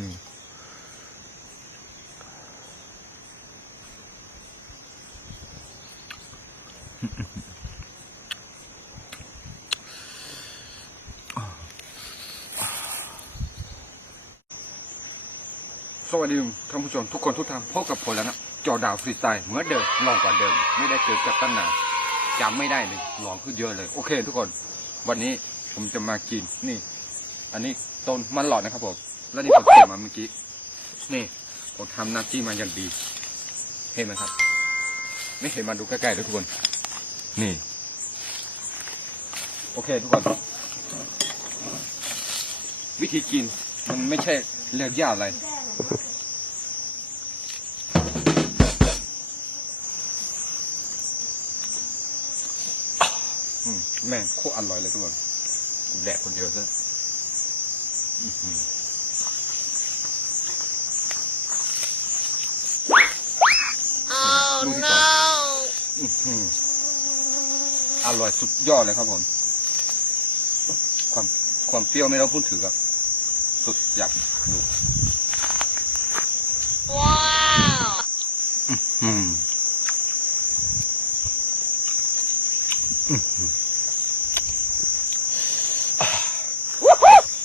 สวัสดีท่านผู้ชมทุกคนทุกท่านพบกับผมแล้วนะจอดาวฟรีสไตล์เหมือนเดิมลองกว่าเดิม ไม่ได้เจอกับตั้งนานจำไม่ได้เลยลองขึ้นเยอะเลย โอเค ทุกคน วันนี้ผมจะมากินนี่ อันนี้ต้นมันหลอดนะครับผมแล้วนี่ผมเก็บมาเมื่อกี้นี่ผมทำน้ำจิ้มมาอย่างดี เห็นไหมครับ ไม่เห็นมาดูใกล้ๆด้วยทุกคน นี่ โอเคทุกคนวิธีกินมันไม่ใช่เรื่องยากอะไร แม่งโคตรอร่อยเลยทุกคนแดกคนเดียวซะ ลูกที่สองอื้อหืออร่อยสุดยอดเลยครับผม ความความเปรี้ยวไม่ต้องพูดถึงครับ สุดอยากดู Wow! อืม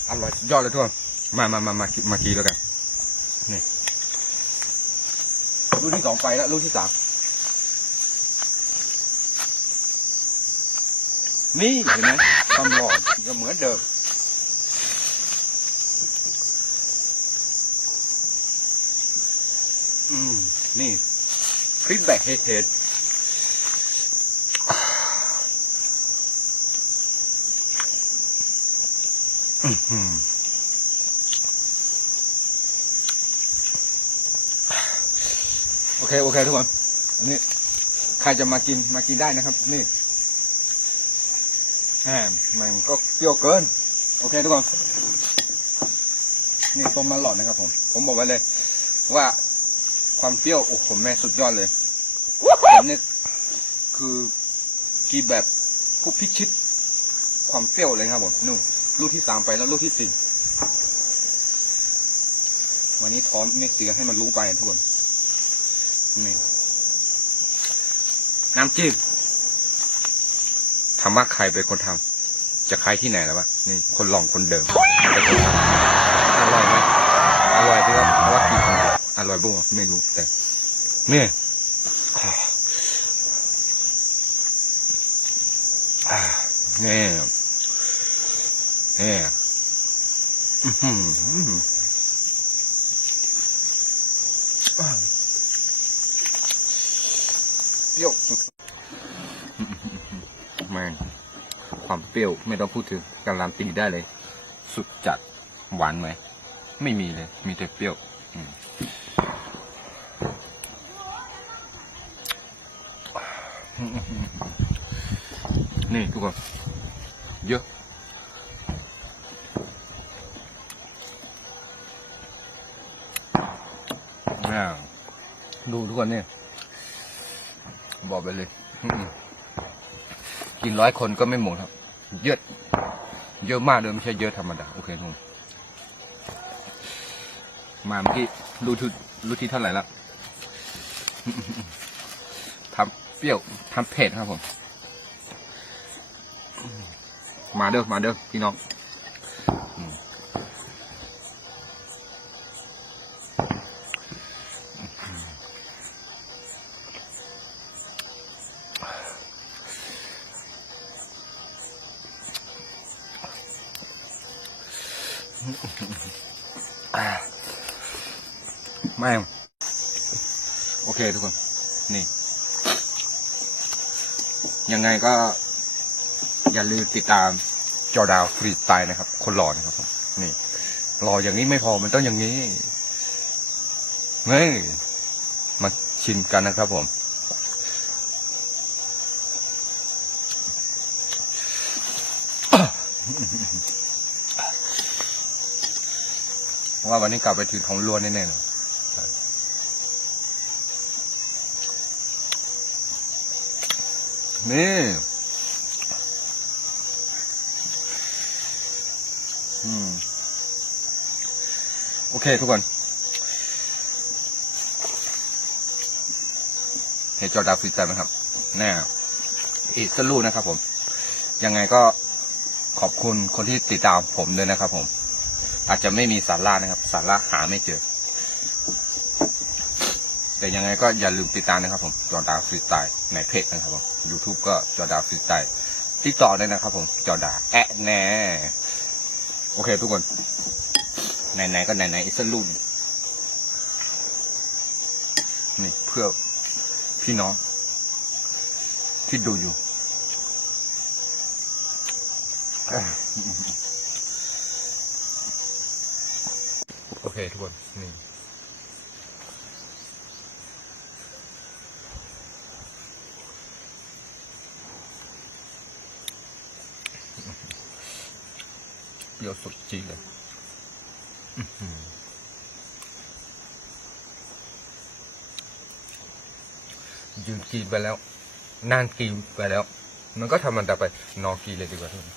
อร่อยสุด ยอดเลยทุกคนมามามามามามาคีแล้วกันนี่ลูกที่สองไปแล้วลูกที่สามนี่เห็นไหมความหล่อก็เหมือนเดิมอืมนี่ฟีดแบ็กเฮดเฮดโอ เคโอเคทุกคนอันนี้ใครจะมากินมากินได้นะครับ นี่แหมมันก็เปรี้ยวเกิน โอเคทุกคนนี่ต้มมันหลอดนะครับผม ผมบอกไว้เลย ว่าความเปรี้ยวโอ้โหแม่สุดยอดเลยผมเนี่ยคือกีแบบผู้พิชิต ความเปรี้ยวเลยครับผมนู่นลูกที่สามไปแล้วลูกที่สี่วันนี้ท้อนไม่เสียให้มันรู้ไปทุกคน นี่น้ำจิ้มถามว่าใครเป็นคนทำจะใครที่ไหนแล้ววะนี่คนลองคนเดิมเป็นคนทำอร่อยไหมอร่อยที่ว่าว่ากี่คนอร่อยบุ้งไม่รู้แต่เนี่ยเนี่ยเนี่ยอื้อหือ เปรี้ยวแม่งความเปรี้ยวไม่ต้องพูดถึงการันตีได้เลย สุดจัดหวานไหม ไม่มีเลย มีแต่เปรี้ยวนี่ทุกคนเยอะอ่ดูทุกคนเนี่ย บอกไปเลยกินร้อยคนก็ไม่หมดครับ เยอะ เยอะมากเลยไม่ใช่เยอะธรรมดา โอเคทุกคนมาเมื่อกี้รู้ที่รู้ที่เท่าไหร่แล้วทำเปรี้ยวทำเผ็ดครับผม มาเด้อมาเด้อพี่น้อง ไม่โอเคทุกคน นี่ ยังไงก็ อย่าลืมติดตามจอดาวฟรีสไตล์นะครับ คนหล่อนะครับผมนี่หล่ออย่างนี้ไม่พอมันต้องอย่างนี้เฮ้ยมาชิมกันนะครับผม ว่าวันนี้กลับไปถือของล้วนแน่ๆเลยนี่ อืม โอเคทุกคนเห็นจอดาวฟรีสไตล์ไหมครับแน่อีกสักลูกนะครับผม ยังไงก็ขอบคุณคนที่ติดตามผมด้วยนะครับผม อาจจะไม่มีสาระนะครับ สาระหาไม่เจอ แต่ยังไงก็อย่าลืมติดตามนะครับผมจอดาวฟรีสไตล์ในเพจนะครับผม YouTube ก็จอดาวฟรีสไตล์ติดต่อได้นะครับผมจอดาแอะแน่โอเคทุกคนไหนๆก็ไหนๆอีกสักลูกหนึ่งนี่เพื่อพี่น้อง ที่ดูอยู่ โอเคทุกคน นี่ เปรี้ยวสุดจริงเลยยืนกินไปแล้ว นานกินไปแล้ว มันก็ทำมันแต่ไป นอกินเลยดีกว่าทุกคน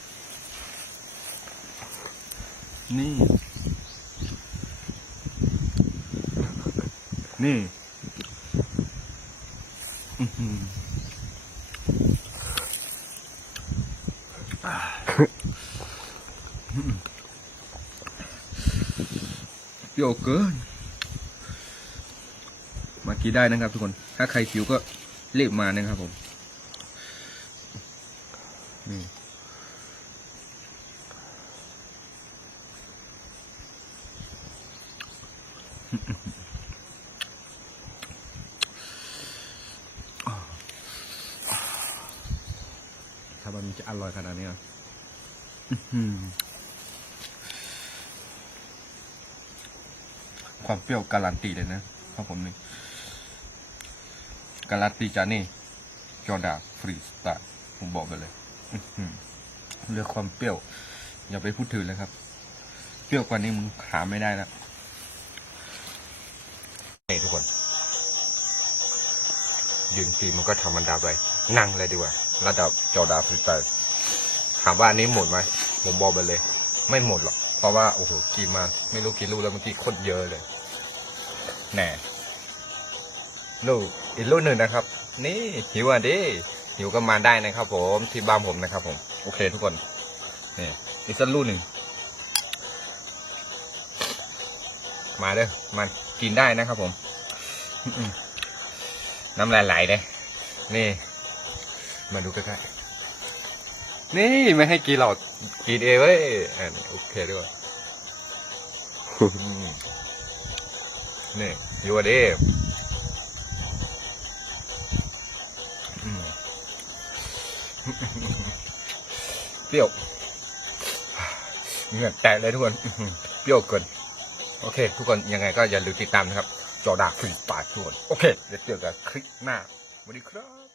นี่ นี่อื้อหือเปรี้ยวเกิน มากินได้นะครับทุกคน ถ้าใครหิวก็รีบมานะครับผมนี่ มันจะอร่อยขนาดนี้อะอื้อหือความเปรี้ยวการันตีเลยนะครับผมนี่การันตีจานี่จอดาฟรีสไตล์ผมบอกไปเลยอื้อหือเรื่องความเปรี้ยว อย่าไปพูดถึงเลยครับ เปรี้ยวกว่านี้มึงหาไม่ได้แล้วนี่ทุกคน ยืนกินมันก็ธรรมดาไป นั่งเลยดีกว่า ระดับจอดาฟรีสไตล์ถามว่าอันนี้หมดไหมผมบอกไปเลย ไม่หมดหรอก เพราะว่าโอ้โหกินมา ไม่รู้กี่ลูกแล้วเมื่อกี้โคตรเยอะเลยแน่ลูกอีกลูกหนึ่งนะครับ นี่หิวอะดิหิวก็มาได้นะครับ ผมที่บ้านผมนะครับ ผม โอเค ทุกคนนี่อีกสักลูกหนึ่งมาเด้อมันกินได้นะครับผม น้ำลายไหลเลยนี่ มาดูใกล้ๆ นี่ไม่ให้กินหรอกกินเองเว้ยอันนี้โอเคด้วยอืมนี่หิวอะดิอืมเปรี้ยวเหงื่อแตกเลยทุกคนอื้อหือเปรี้ยวเกินโอเค ทุกคนยังไงก็อย่าลืมติดตามนะครับ จอดาฟรีสไตล์ทุกคน โอเค เดี๋ยวเจอกันคลิปหน้าสวัสดีครับ